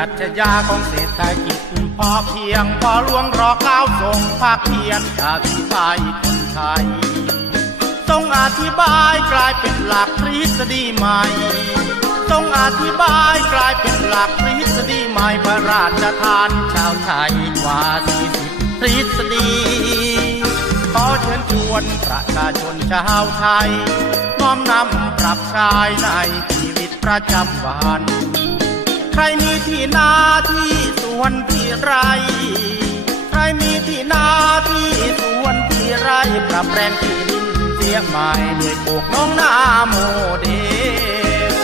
รัชญาของเศรษฐกิจพอเพียงพอหลวงรอเก้าวทรงภาคเพียรอธิบายคนไทยทรงอธิบายกลายเป็นหลักทฤษฎีใหม่ทรงอธิบายกลายเป็นหลักทฤษฎีใหม่พระราชทานชาวไทยกว่าสี่สิบทฤษฎีขอเชิญชวนประชาชนชาวไทยน้อมนำปรับใช้ในชีวิตประจำวัน ใครมีที่นาที่สวนที่ไร ใครมีที่นาที่สวนที่ไร ปรับแปลงที่ดินเสียใหม่ด้วยปลูกน้องนาโมเดล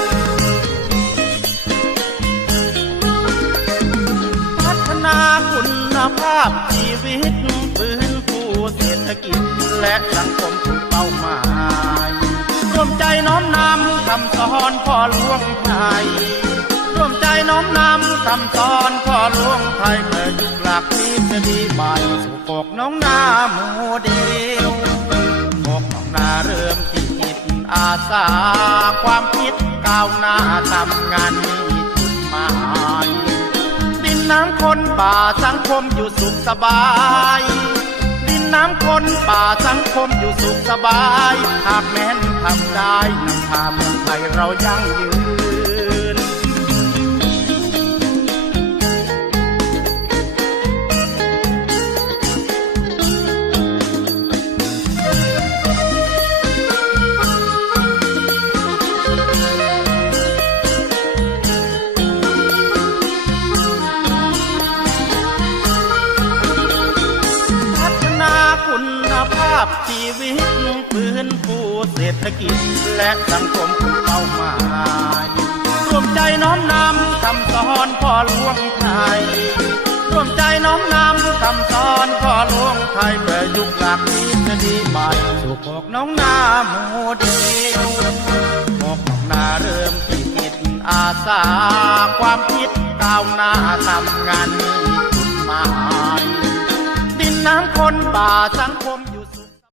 พัฒนาคุณภาพชีวิตฟื้นฟูเศรษฐกิจและสังคมถูกเป้าหมาย ร่วมใจน้อมนำคำสอนพ่อหลวงไทย คำสอนพ่อหลวงไทยเมื่อยุคหลักนี้จะดีใหม่สู่กกน้องนาโมเดลกกน้องนาเริ่มที่จิตอาสาความคิดก้าวหน้าทำงานมีจุดหมายดินน้ำคนป่าสังคมอยู่สุขสบายดินน้ำคนป่าสังคมอยู่สุขสบายหากแม้นทำได้นำพาเมืองไทยเรายั่งยืนาพชีวิตฟื้นฟูเศรษฐกิจ และสังคมเป้าหมายร่วมใจน้อมนำคำสอนพ่อหลวงไทยร่วมใจน้อมนำคำสอนพ่อหลวงไทยเพื่อยุคหลักนี้จะดีใหม่สู่พวกน้องนาโมเดลพวกน้องนาเริ่มที่จิตอาสาความคิดก้าวหน้าทำงานมีจุดหมายดินน้ำคนป่าสัง